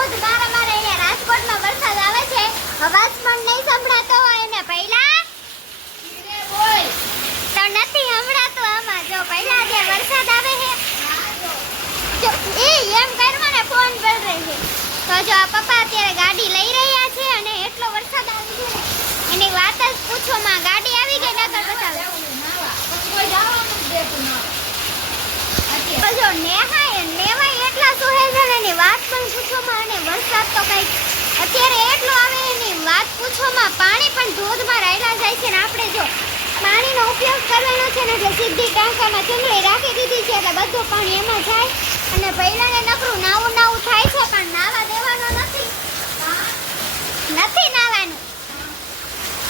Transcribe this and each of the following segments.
ધોધ મારે અહીંયા રાજકોટમાં વરસાદ આવે છે, અવાજ પણ નહીં સંભળાતો હોય ને પહેલા બોલ તો નથી સંભળાતો આમાં. જો પહેલા જે વરસાદ આવે છે જો એ એમ કરવાને ફોન પર રહી છે. તો જો આ પપ્પા અત્યારે ગાડી લઈ રહ્યા છે અને એટલો વરસાદ આવી ગયો એની વાત જ પૂછોમાં. ગાડી આવી ગઈ નકર બતાવે કોઈ જવાનું જ દેતું ના. જો નેવાય એટલા સુહેજન એની વાત પણ પૂછોમાં. અને વરસાદ તો કઈ અત્યારે એટલો આવે એની વાત પૂછોમાં. પાણી પણ ધોધમાં રાયલા જાય છે ને આપણે જો પાણીનો ઉપયોગ કરવાનો છે ને એટલે સીધી ટાંકામાં ચંગળી રાખી દીધી છે એટલે બધું પાણી એમાં જાય અને પહેલાને નકરું નાવું થાય છે પણ નાવા દેવાનો નથી નાવાનું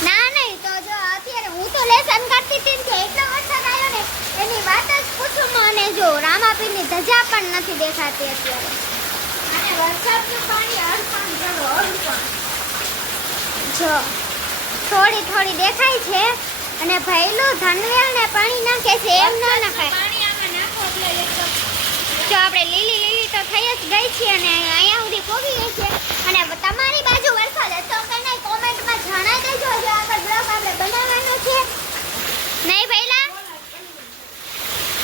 ના નહીં. તો જો અત્યારે હું તો લેસન કરતી હતી કે એટલો વરસાદ આવ્યો ને એની વાત જ પૂછોમાં. અને જો રામાપીરની ધજા પણ નથી દેખાતી અત્યારે અને વરસાદનું પાણી અડપણ જો થોડી દેખાય છે અને ભૈલું ધનવેલ ને પાણી નાખે છે એમ ના નખાય. પાણી આમાં નાખો એટલે જો આપણે લીલી તો થઈ જ ગઈ છે અને અહીંયા સુધી પહોંચી ગઈ છે. અને તમારી બાજુ વરસાદ હતો કે નહીં કોમેન્ટમાં જણાવી દેજો. જો આગળ બ્લોગ આપણે બનાવવાનો છે નહીં ભૈલા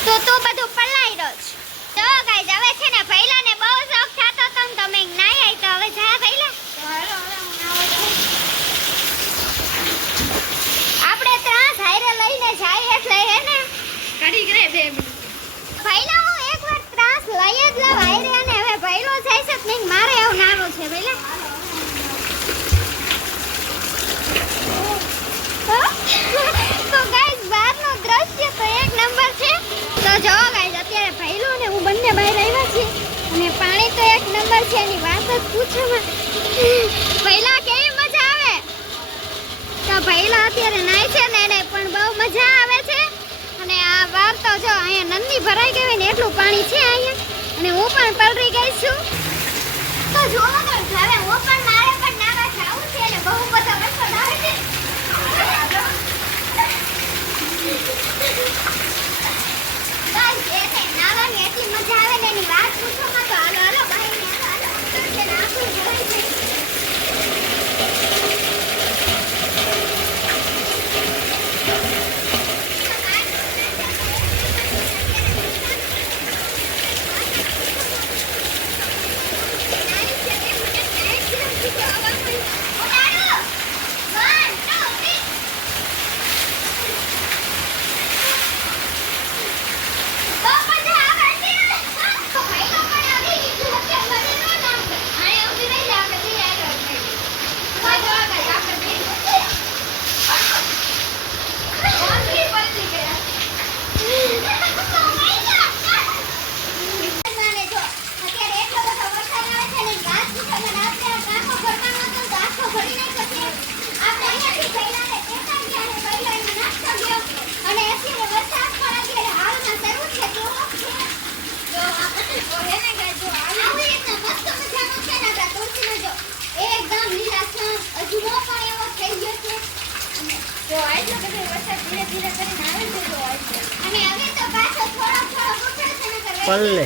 તો બધું પલાઈ દો. જો ગાઈસ હવે છે ને ભૈલાને બહુ શોખ થતો તો તમે નાઈ આવી તો હવે જા ભૈલા આપણે ત્રાસ હારે લઈને જાય એટલે હે ને કડી ગરે 2 મિનિટ ભૈલા હું એકવાર ત્રાસ લઈ જ લવ હારે. અને હવે ભૈલો જાય છે નહીં મારે એવું નાનું છે ભૈલા. તો ગાઈસ બહારનો દ્રશ્ય તો એક નંબર છે. તો જો ગાઈસ અત્યારે ભૈલો ને હું બંને બહાર આવ્યા છે અને પાણી તો એક નંબર છે એની વાત જ પૂછોમાં. ભૈલા કેવી મજા આવે તો ભૈલા અત્યારે નાય છે ને એને પણ બહુ મજા આવે છે. અને આ વાર તો જો અહીંયા નંદી ભરાઈ ગઈ ને એટલું પાણી છે અહીંયા અને હું પણ પલરી ગઈ છું. તો જોવો તો હવે હું પણ મારે પણ નાવા જાવું છે અને બહુ બધો વરસાદ આવે છે. બસ એને નાવાની એટલી મજા આવે ને એની વાત પૂછોમાં. તો હાલો ભાઈ હાલો કે નાખું જોઈ છે. પલ્લે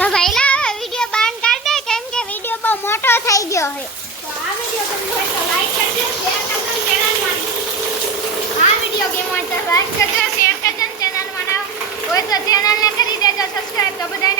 તો ભૈલા હવે વિડિયો બંધ કરી દે કેમ કે વિડિયો બહુ મોટો થઈ ગયો છે. તો આ વિડિયો ગમ્યો હોય તો લાઈક કરજો, શેર કરજો ચેનલમાં. આ વિડિયો ગમ્યો હોય તો લાઈક કરજો, શેર કરજો ચેનલમાં. ના હોય તો ચેનલને કરી દેજો સબસ્ક્રાઇબ. તો બધાને